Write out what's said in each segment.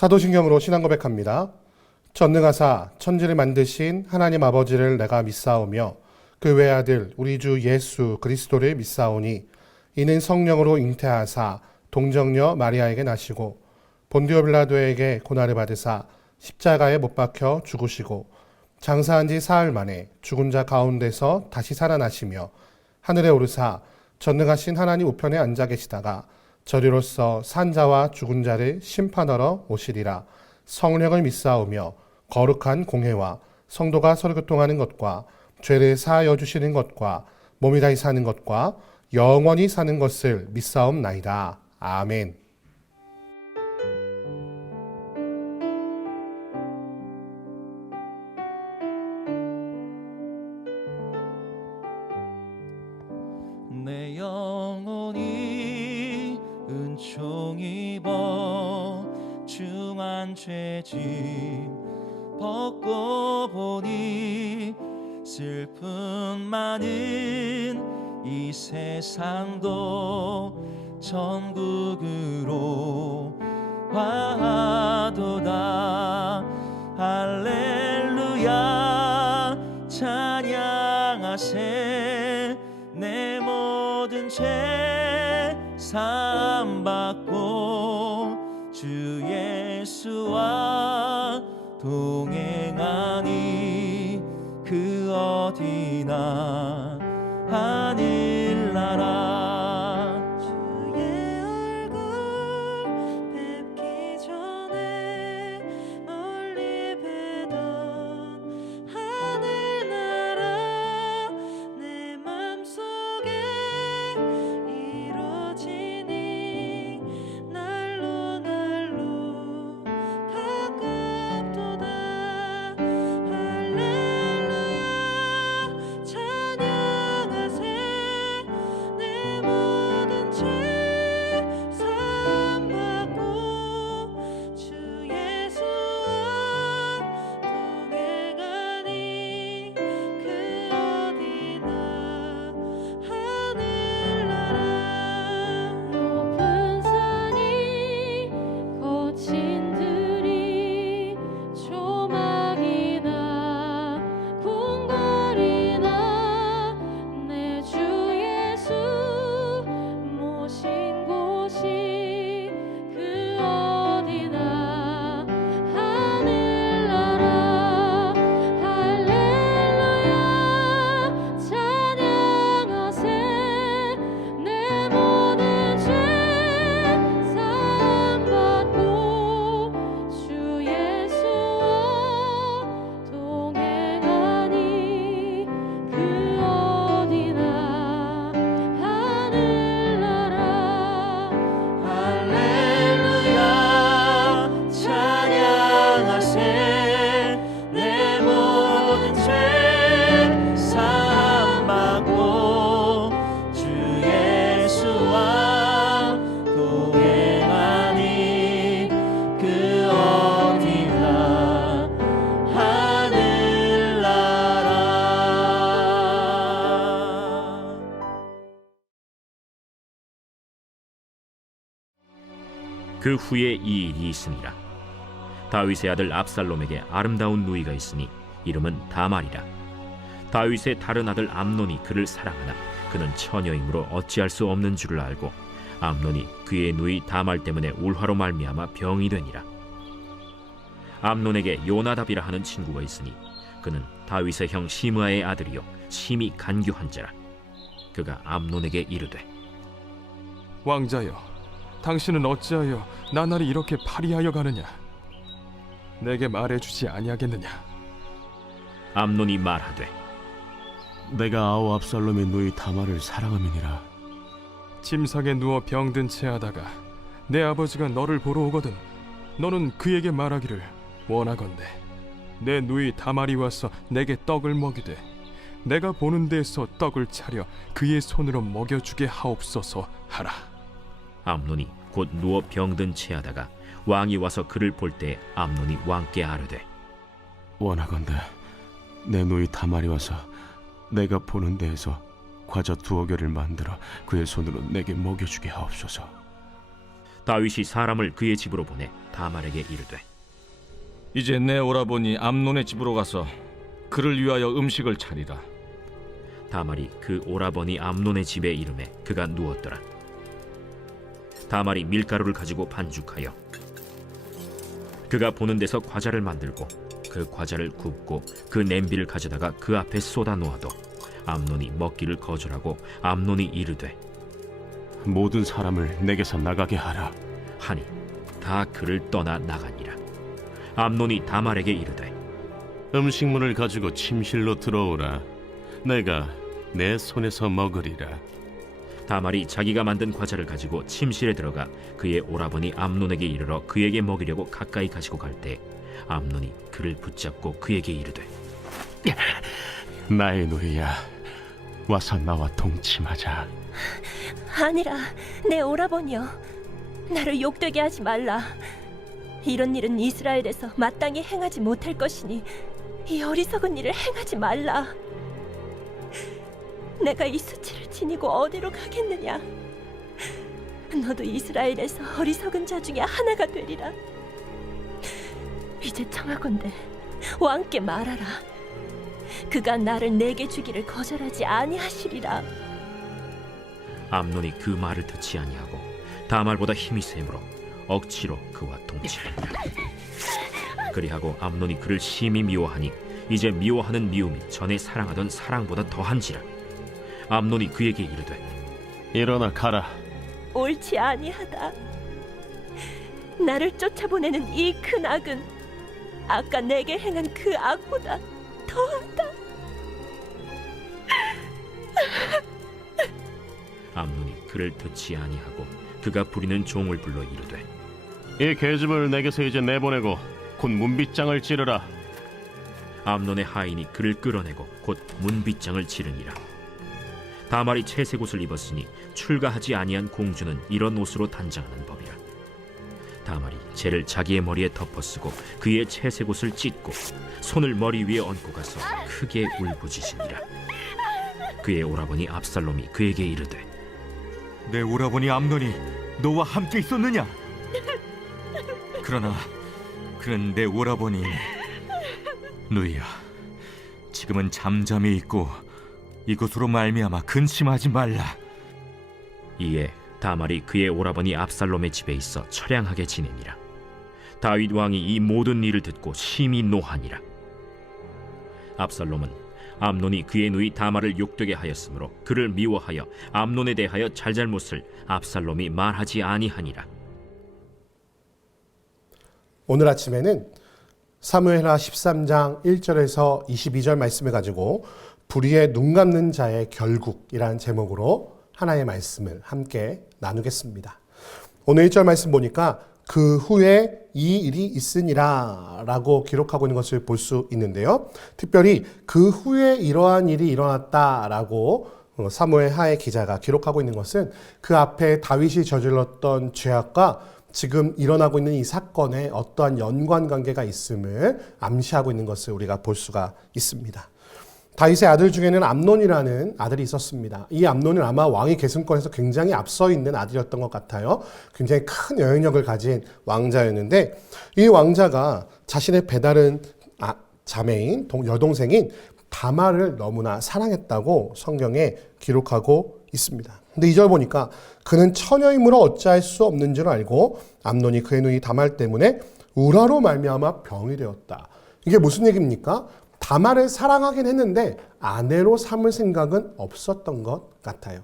사도신경으로 신앙 고백합니다. 전능하사 천지를 만드신 하나님 아버지를 내가 믿사오며 그 외아들 우리 주 예수 그리스도를 믿사오니 이는 성령으로 잉태하사 동정녀 마리아에게 나시고 본디오 빌라도에게 고난을 받으사 십자가에 못 박혀 죽으시고 장사한 지 사흘 만에 죽은 자 가운데서 다시 살아나시며 하늘에 오르사 전능하신 하나님 우편에 앉아 계시다가 저리로서 산자와 죽은 자를 심판하러 오시리라. 성령을 믿사오며 거룩한 공회와 성도가 서로 교통하는 것과 죄를 사하여 주시는 것과 몸이 다시 사는 것과 영원히 사는 것을 믿사옵나이다. 아멘. 내 영혼이 은총 입어 중한 죄짐 벗고 보니 슬픔 많은 이 세상도 천국으로 화하도다. 할렐루야 찬양하세. 내 모든 죄 사함받고 주 예수와 동행하니 그 어디나 하늘나라. 주의 얼굴 뵙기 전에 멀리 뵈던 하늘나라 내 맘속에 이루어지니 날로 날로 가깝도다. 할렐루야 찬양하세. 내 모든 죄 사함받고 주 예수와 동행하니 그 어디나 하늘나라. 높은 산이 거친 들이 조막이나 궁궐이나 내 주 예수 모신 곳이 그 어디나 하늘나라. 할렐루야 찬양하세. 내 모든 죄 사함받고 주 예수와 동행하니 그 어디나 하늘나라. 할렐루야 찬양하세. 내 모든 죄 사함받고 주 예수와 동행하니 그 어디나 하늘나라. 그 후에 이 일이 있으니라. 다윗의 아들 압살롬에게 아름다운 누이가 있으니 이름은 다말이라. 다윗의 다른 아들 암논이 그를 사랑하나 그는 처녀이므로 어찌할 수 없는 줄을 알고 암논이 그의 누이 다말 때문에 울화로 말미암아 병이 되니라. 암논에게 요나답이라 하는 친구가 있으니 그는 다윗의 형 시므아의 아들이요 심히 간교한 자라. 그가 암논에게 이르되 왕자여, 당신은 어찌하여 나날이 이렇게 파리하여 가느냐? 내게 말해주지 아니하겠느냐? 암논이 말하되 내가 아우 압살롬의 누이 다말을 사랑함이니라. 침상에 누워 병든 채 하다가 내 아버지가 너를 보러 오거든 너는 그에게 말하기를 원하건대 내 누이 다말이 와서 내게 떡을 먹이되 내가 보는 데에서 떡을 차려 그의 손으로 먹여주게 하옵소서 하라. 암논이 곧 누워 병든 채하다가 왕이 와서 그를 볼 때 암논이 왕께 아뢰되 원하건대 내 누이 다말이 와서 내가 보는 데에서 과자 2어 개를 만들어 그의 손으로 내게 먹여주게 하옵소서. 다윗이 사람을 그의 집으로 보내 다말에게 이르되 이제 내 오라버니 암논의 집으로 가서 그를 위하여 음식을 차리라. 다말이 그 오라버니 암논의 집에 이르매 그가 누웠더라. 다말이 밀가루를 가지고 반죽하여 그가 보는 데서 과자를 만들고 그 과자를 굽고 그 냄비를 가져다가 그 앞에 쏟아 놓아도 암논이 먹기를 거절하고 암논이 이르되 모든 사람을 내게서 나가게 하라. 하니 다 그를 떠나 나가니라. 암논이 다말에게 이르되 음식물을 가지고 침실로 들어오라. 내가 내 손에서 먹으리라. 다말이 자기가 만든 과자를 가지고 침실에 들어가 그의 오라버니 암논에게 이르러 그에게 먹이려고 가까이 가지고 갈 때 암논이 그를 붙잡고 그에게 이르되 나의 누이야, 와서 나와 동침하자. 아니라 내 오라버니여, 나를 욕되게 하지 말라. 이런 일은 이스라엘에서 마땅히 행하지 못할 것이니 이 어리석은 일을 행하지 말라. 내가 이 수치를 지니고 어디로 가겠느냐? 너도 이스라엘에서 어리석은 자 중에 하나가 되리라. 이제 청하건대 왕께 말하라. 그가 나를 내게 주기를 거절하지 아니하시리라. 암논이 그 말을 듣지 아니하고 다말보다 힘이 세므로 억지로 그와 동침하니라. 그리하고 암논이 그를 심히 미워하니 이제 미워하는 미움이 전에 사랑하던 사랑보다 더한지라. 암논이 그에게 이르되 일어나 가라. 옳지 아니하다. 나를 쫓아보내는 이 큰 악은 아까 내게 행한 그 악보다 더하다. 암논이 그를 듣지 아니하고 그가 부리는 종을 불러 이르되 이 계집을 내게서 이제 내보내고 곧 문빗장을 찌르라. 암논의 하인이 그를 끌어내고 곧 문빗장을 치르니라. 다말이 채색 옷을 입었으니 출가하지 아니한 공주는 이런 옷으로 단장하는 법이라. 다말이 재를 자기의 머리에 덮어쓰고 그의 채색 옷을 찢고 손을 머리 위에 얹고 가서 크게 울부짖으니라. 그의 오라버니 압살롬이 그에게 이르되 내 오라버니 암논이 너와 함께 있었느냐? 그러나 그는 내 오라버니 누이야, 지금은 잠잠히 있고 이것으로 말미암아 근심하지 말라. 이에 다말이 그의 오라버니 압살롬의 집에 있어 처량하게 지내니라. 다윗 왕이 이 모든 일을 듣고 심히 노하니라. 압살롬은 암논이 그의 누이 다말을 욕되게 하였으므로 그를 미워하여 암논에 대하여 잘잘못을 압살롬이 말하지 아니하니라. 오늘 아침에는 사무엘하 13장 1절에서 22절 말씀을 가지고 불의에 눈 감는 자의 결국이라는 제목으로 하나의 말씀을 함께 나누겠습니다. 오늘 1절 말씀 보니까 그 후에 이 일이 있으니라 라고 기록하고 있는 것을 볼 수 있는데요. 특별히 그 후에 이러한 일이 일어났다라고 사무엘 하의 기자가 기록하고 있는 것은 그 앞에 다윗이 저질렀던 죄악과 지금 일어나고 있는 이 사건에 어떠한 연관관계가 있음을 암시하고 있는 것을 우리가 볼 수가 있습니다. 다윗의 아들 중에는 암논이라는 아들이 있었습니다. 이 암논은 아마 왕위 계승권에서 굉장히 앞서 있는 아들이었던 것 같아요. 굉장히 큰 영향력을 가진 왕자였는데 이 왕자가 자신의 배다른 자매인 여동생인 다말을 너무나 사랑했다고 성경에 기록하고 있습니다. 근데 2절 보니까 그는 처녀이므로 어찌할 수 없는 줄 알고 암논이 그의 누이 다말 때문에 우라로 말미암아 병이 되었다. 이게 무슨 얘기입니까? 다말을 사랑하긴 했는데 아내로 삼을 생각은 없었던 것 같아요.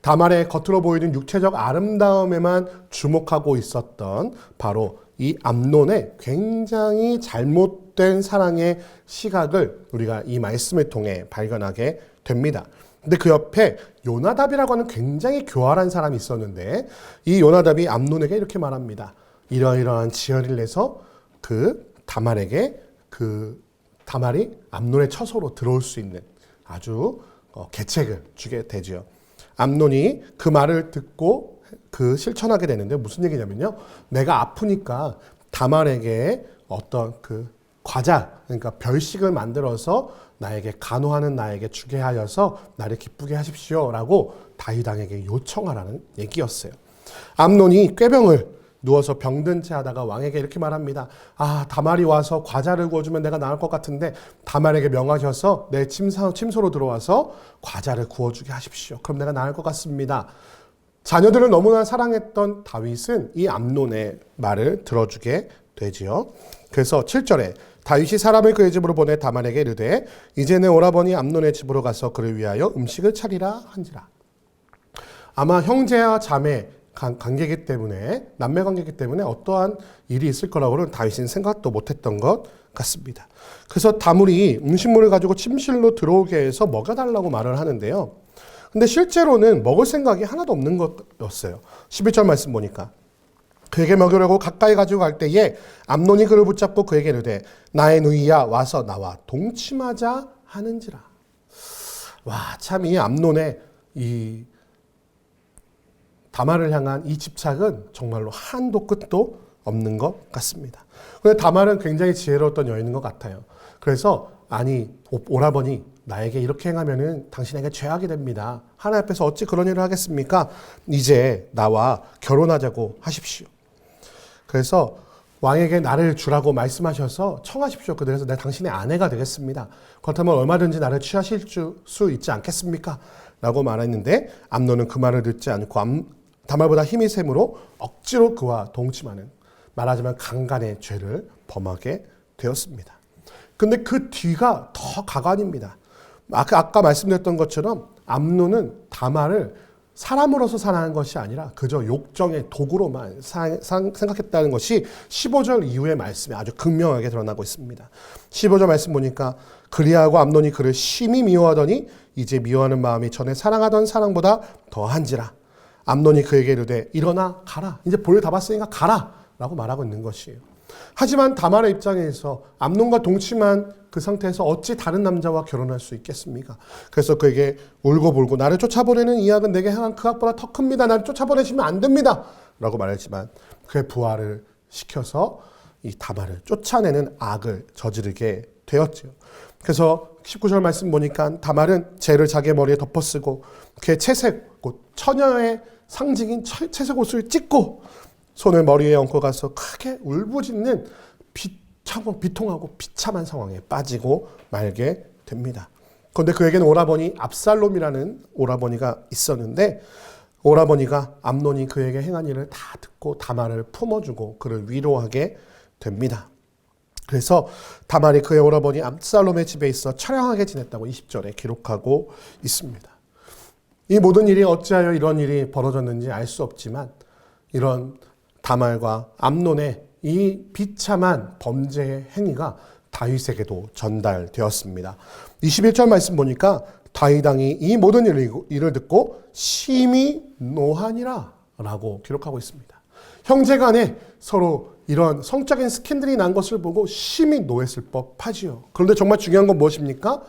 다말의 겉으로 보이는 육체적 아름다움에만 주목하고 있었던 바로 이 암논의 굉장히 잘못된 사랑의 시각을 우리가 이 말씀을 통해 발견하게 됩니다. 근데 그 옆에 요나답이라고 하는 굉장히 교활한 사람이 있었는데 이 요나답이 암논에게 이렇게 말합니다. 이러이러한 지혈을 내서 그 다말에게 다말이 암논의 처소로 들어올 수 있는 아주 계책을 주게 되죠. 암논이 그 말을 듣고 실천하게 되는데 무슨 얘기냐면요. 내가 아프니까 다말에게 어떤 과자, 그러니까 별식을 만들어서 나에게 간호하는 나에게 주게 하여서 나를 기쁘게 하십시오라고 다윗 왕에게 요청하라는 얘기였어요. 암논이 꾀병을 누워서 병든 채 하다가 왕에게 이렇게 말합니다. 아, 다말이 와서 과자를 구워주면 내가 나을 것 같은데 다말에게 명하셔서 내 침소로 들어와서 과자를 구워주게 하십시오. 그럼 내가 나을 것 같습니다. 자녀들을 너무나 사랑했던 다윗은 이 암논의 말을 들어주게 되지요. 그래서 7절에 다윗이 사람을 그의 집으로 보내 다말에게 이르되 이제 내 오라버니 암논의 집으로 가서 그를 위하여 음식을 차리라 한지라. 아마 형제와 자매 관계이기 때문에, 남매 관계이기 때문에 어떠한 일이 있을 거라고는 다윗은 생각도 못했던 것 같습니다. 그래서 다물이 음식물을 가지고 침실로 들어오게 해서 먹여달라고 말을 하는데요. 근데 실제로는 먹을 생각이 하나도 없는 것이었어요. 11절 말씀 보니까 그에게 먹으려고 가까이 가지고 갈 때에 암논이 그를 붙잡고 그에게 이르되 나의 누이야 와서 나와 동침하자 하는지라. 와, 참 이 암논의 이 다말을 향한 이 집착은 정말로 한도 끝도 없는 것 같습니다. 그런데 다말은 굉장히 지혜로웠던 여인인 것 같아요. 그래서 아니 오라버니 나에게 이렇게 행하면은 당신에게 죄악이 됩니다. 하나님 앞에서 어찌 그런 일을 하겠습니까? 이제 나와 결혼하자고 하십시오. 그래서 왕에게 나를 주라고 말씀하셔서 청하십시오. 그래서 내가 당신의 아내가 되겠습니다. 그렇다면 얼마든지 나를 취하실 수 있지 않겠습니까? 라고 말했는데 암논은 그 말을 듣지 않고 다말보다 힘이 셈으로 억지로 그와 동침하는, 말하자면 강간의 죄를 범하게 되었습니다. 근데 그 뒤가 더 가관입니다. 아까 말씀드렸던 것처럼 암논은 다말을 사람으로서 사랑한 것이 아니라 그저 욕정의 도구로만 생각했다는 것이 15절 이후의 말씀에 아주 극명하게 드러나고 있습니다. 15절 말씀 보니까 그리하고 암논이 그를 심히 미워하더니 이제 미워하는 마음이 전에 사랑하던 사랑보다 더한지라. 암논이 그에게 이르되 일어나 가라. 이제 볼일 다 봤으니까 가라. 라고 말하고 있는 것이에요. 하지만 다말의 입장에서 암논과 동침한 그 상태에서 어찌 다른 남자와 결혼할 수 있겠습니까? 그래서 그에게 울고불고 나를 쫓아보내는 이 악은 내게 행한 그 악보다 더 큽니다. 나를 쫓아보내시면 안 됩니다. 라고 말했지만 그의 부하를 시켜서 이 다말을 쫓아내는 악을 저지르게 되었죠. 그래서 19절 말씀 보니까 다말은 죄를 자기의 머리에 덮어쓰고 그의 채색 옷, 처녀의 상징인 채색 옷을 찢고 손을 머리에 얹고 가서 크게 울부짖는 비통하고 비참한 상황에 빠지고 말게 됩니다. 그런데 그에게는 오라버니 압살롬이라는 오라버니가 있었는데 오라버니가 암논이 그에게 행한 일을 다 듣고 다말을 품어주고 그를 위로하게 됩니다. 그래서 다말이 그의 오라버니 압살롬의 집에 있어 처량하게 지냈다고 20절에 기록하고 있습니다. 이 모든 일이 어찌하여 이런 일이 벌어졌는지 알 수 없지만 이런 다말과 암논의 이 비참한 범죄의 행위가 다윗에게도 전달되었습니다. 21절 말씀 보니까 다윗 왕이 이 모든 일을 듣고 심히 노하니라 라고 기록하고 있습니다. 형제간에 서로 이런 성적인 스캔들이 난 것을 보고 심히 노했을 법하지요. 그런데 정말 중요한 건 무엇입니까?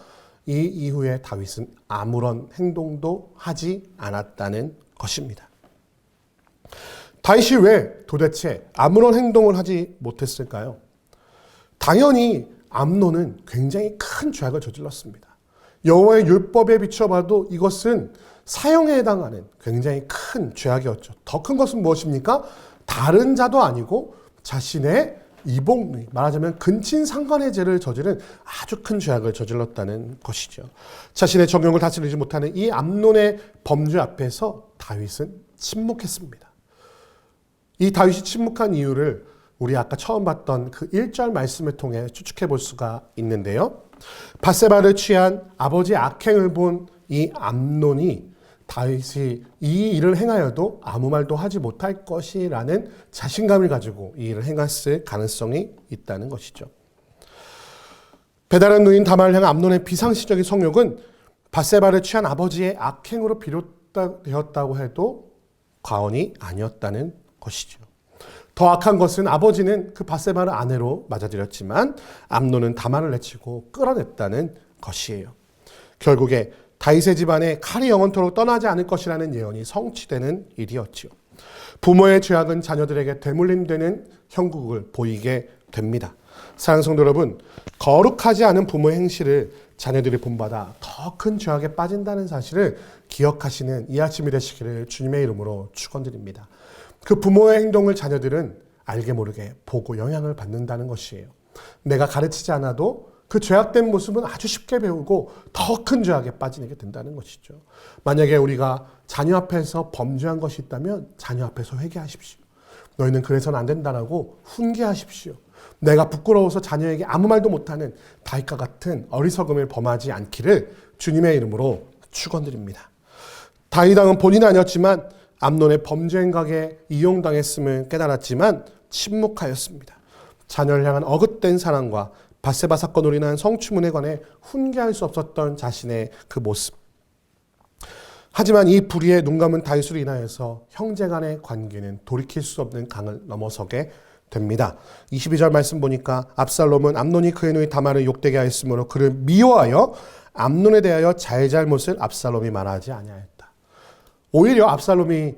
이 이후에 다윗은 아무런 행동도 하지 않았다는 것입니다. 다윗이 왜 도대체 아무런 행동을 하지 못했을까요? 당연히 암논은 굉장히 큰 죄악을 저질렀습니다. 여호와의 율법에 비춰봐도 이것은 사형에 해당하는 굉장히 큰 죄악이었죠. 더 큰 것은 무엇입니까? 다른 자도 아니고 자신의 이복누이, 말하자면 근친상간의 죄를 저지른 아주 큰 죄악을 저질렀다는 것이죠. 자신의 정욕을 다스리지 못하는 이 암논의 범죄 앞에서 다윗은 침묵했습니다. 이 다윗이 침묵한 이유를 우리 아까 처음 봤던 그 1절 말씀을 통해 추측해 볼 수가 있는데요. 밧세바를 취한 아버지의 악행을 본 이 암논이 다윗이 이 일을 행하여도 아무 말도 하지 못할 것이라는 자신감을 가지고 이 일을 행했을 가능성이 있다는 것이죠. 배다른 누인 다말을 향한 암논의 비상시적인 성욕은 밧세바를 취한 아버지의 악행으로 비롯되었다고 해도 과언이 아니었다는 것이죠. 더 악한 것은 아버지는 그 밧세바를 아내로 맞아들였지만 암논은 다말을 내치고 끌어냈다는 것이에요. 결국에 다윗의 집안에 칼이 영원토록 떠나지 않을 것이라는 예언이 성취되는 일이었죠. 부모의 죄악은 자녀들에게 대물림되는 형국을 보이게 됩니다. 사랑하는 성도 여러분, 거룩하지 않은 부모의 행실을 자녀들이 본받아 더 큰 죄악에 빠진다는 사실을 기억하시는 이 아침이 되시기를 주님의 이름으로 축원드립니다. 그 부모의 행동을 자녀들은 알게 모르게 보고 영향을 받는다는 것이에요. 내가 가르치지 않아도 그 죄악된 모습은 아주 쉽게 배우고 더 큰 죄악에 빠지게 된다는 것이죠. 만약에 우리가 자녀 앞에서 범죄한 것이 있다면 자녀 앞에서 회개하십시오. 너희는 그래서는 안 된다라고 훈계하십시오. 내가 부끄러워서 자녀에게 아무 말도 못하는 다윗과 같은 어리석음을 범하지 않기를 주님의 이름으로 축원드립니다. 다윗 왕은 본인은 아니었지만 암논의 범죄 행각에 이용당했음을 깨달았지만 침묵하였습니다. 자녀를 향한 어긋된 사랑과 밧세바 사건으로 인한 성추문에 관해 훈계할 수 없었던 자신의 그 모습. 하지만 이 불의에 눈감은 다윗으로 인하여서 형제 간의 관계는 돌이킬 수 없는 강을 넘어서게 됩니다. 22절 말씀 보니까 압살롬은 암논이 그의 누이 다말을 욕되게 하였으므로 그를 미워하여 암논에 대하여 잘잘못을 압살롬이 말하지 아니하였다. 오히려 압살롬이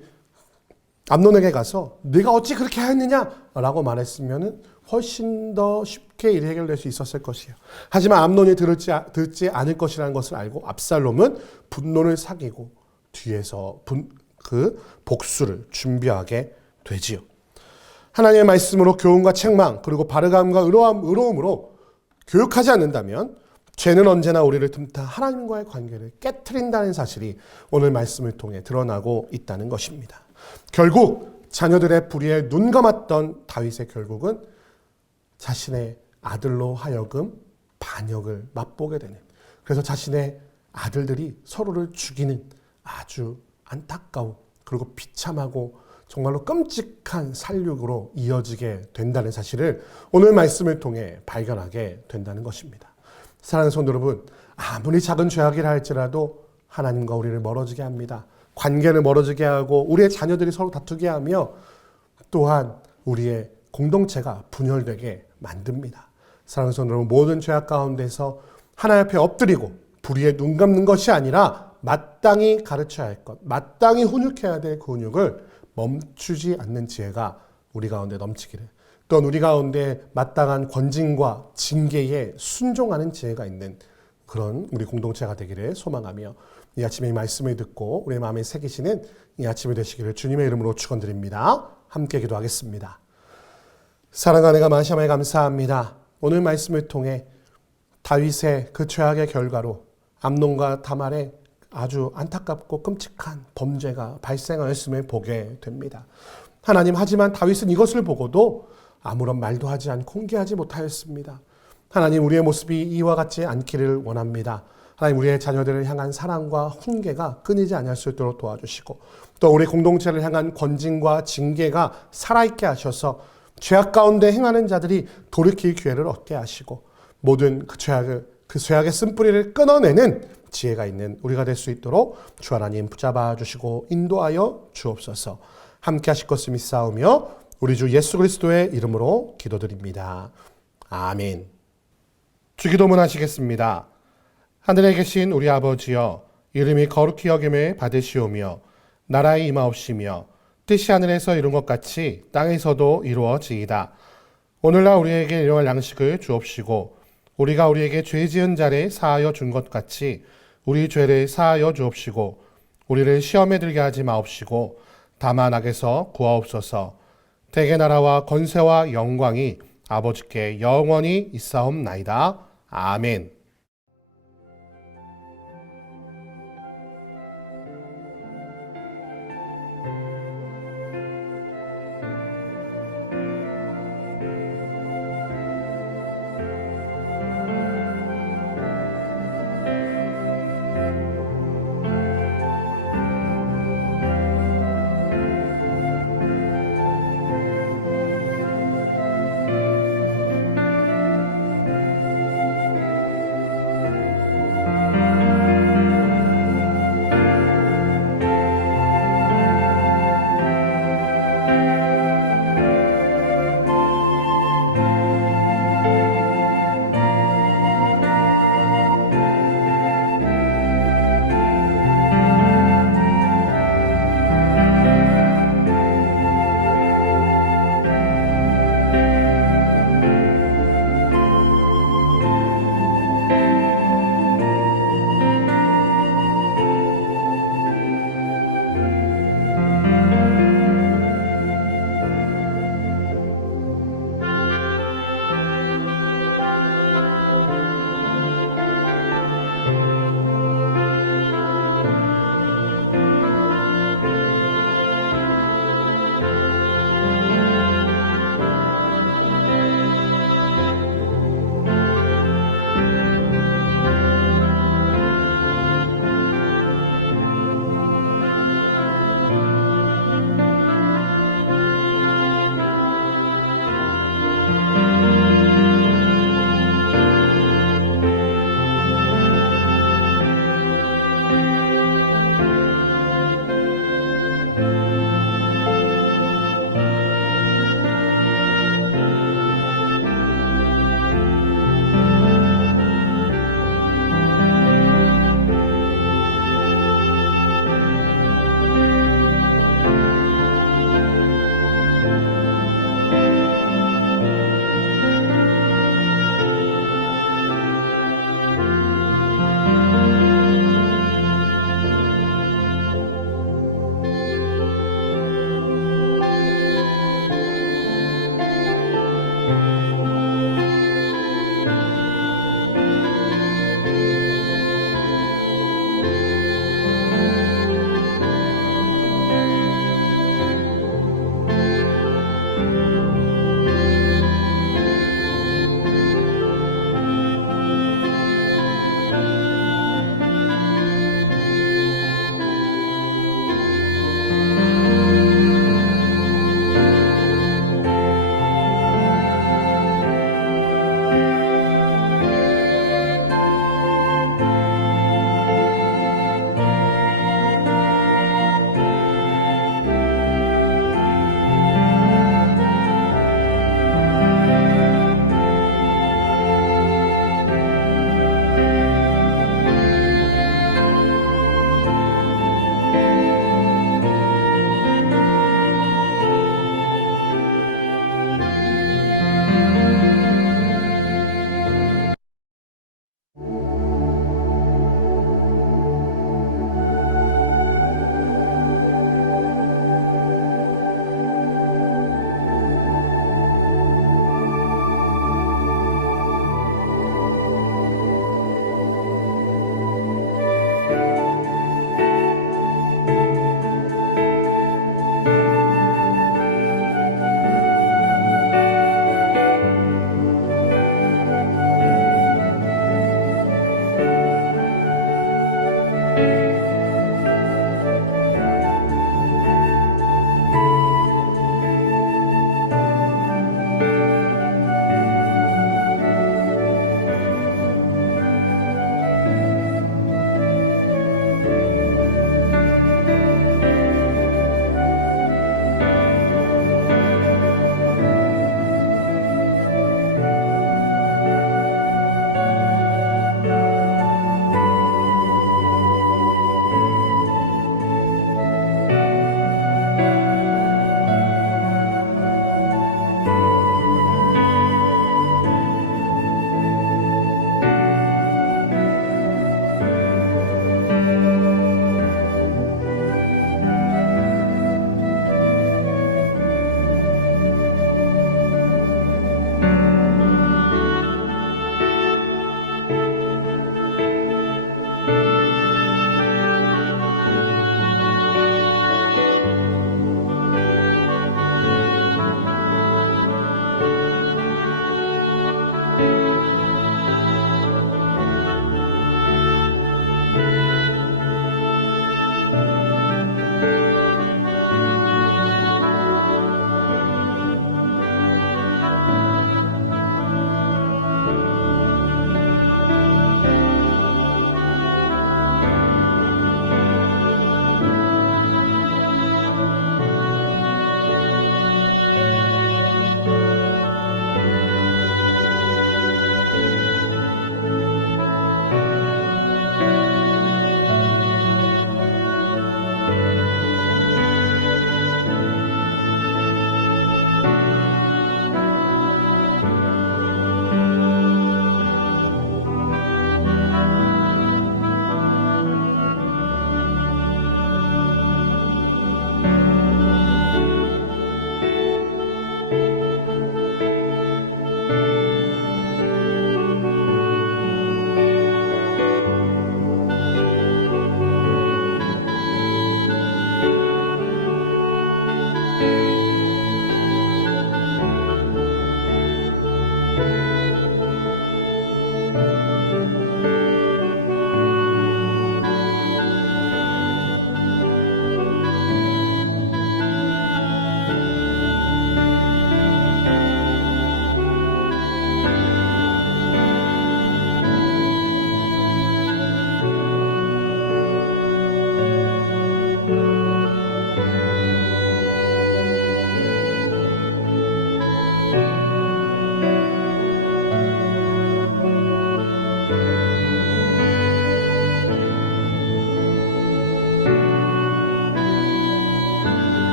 암논에게 가서 네가 어찌 그렇게 하였느냐라고 말했으면 훨씬 더 쉽게 일이 해결될 수 있었을 것이에요. 하지만 암논이 듣지 않을 것이라는 것을 알고 압살롬은 분노를 사귀고 뒤에서 그 복수를 준비하게 되지요. 하나님의 말씀으로 교훈과 책망 그리고 바르감과 의로움으로 교육하지 않는다면 죄는 언제나 우리를 틈타 하나님과의 관계를 깨트린다는 사실이 오늘 말씀을 통해 드러나고 있다는 것입니다. 결국 자녀들의 불의에 눈감았던 다윗의 결국은 자신의 아들로 하여금 반역을 맛보게 되는, 그래서 자신의 아들들이 서로를 죽이는 아주 안타까운 그리고 비참하고 정말로 끔찍한 살육으로 이어지게 된다는 사실을 오늘 말씀을 통해 발견하게 된다는 것입니다. 사랑하는 성도 여러분, 아무리 작은 죄악이라 할지라도 하나님과 우리를 멀어지게 합니다. 관계를 멀어지게 하고 우리의 자녀들이 서로 다투게 하며 또한 우리의 공동체가 분열되게 만듭니다. 사랑하는 성도 여러분, 모든 죄악 가운데서 하나님 앞에 엎드리고 불의에 눈 감는 것이 아니라 마땅히 가르쳐야 할 것, 마땅히 훈육해야 될 그 훈육을 멈추지 않는 지혜가 우리 가운데 넘치기를, 또한 우리 가운데 마땅한 권징과 징계에 순종하는 지혜가 있는 그런 우리 공동체가 되기를 소망하며 이 아침에 이 말씀을 듣고 우리의 마음에 새기시는 이 아침이 되시기를 주님의 이름으로 축원드립니다. 함께 기도하겠습니다. 사랑하는 가 만시하에 감사합니다. 오늘 말씀을 통해 다윗의 그 죄악의 결과로 암논과 다말의 아주 안타깝고 끔찍한 범죄가 발생하였음을 보게 됩니다. 하나님, 하지만 다윗은 이것을 보고도 아무런 말도 하지 않고 훈계하지 못하였습니다. 하나님, 우리의 모습이 이와 같지 않기를 원합니다. 하나님, 우리의 자녀들을 향한 사랑과 훈계가 끊이지 않을 수 있도록 도와주시고 또 우리 공동체를 향한 권징과 징계가 살아있게 하셔서 죄악 가운데 행하는 자들이 돌이킬 기회를 얻게 하시고 모든 그 죄악의 쓴뿌리를 끊어내는 지혜가 있는 우리가 될 수 있도록 주 하나님 붙잡아 주시고 인도하여 주옵소서. 함께 하실 것을 믿사오며 우리 주 예수 그리스도의 이름으로 기도드립니다. 아멘. 주기도문 하시겠습니다. 하늘에 계신 우리 아버지여, 이름이 거룩히 여김을 받으시오며 나라의 임하옵시며 뜻이 하늘에서 이룬 것 같이 땅에서도 이루어지이다. 오늘날 우리에게 일용할 양식을 주옵시고 우리가 우리에게 죄 지은 자를 사하여 준 것 같이 우리 죄를 사하여 주옵시고 우리를 시험에 들게 하지 마옵시고 다만 악에서 구하옵소서. 대개 나라와 권세와 영광이 아버지께 영원히 있사옵나이다. 아멘.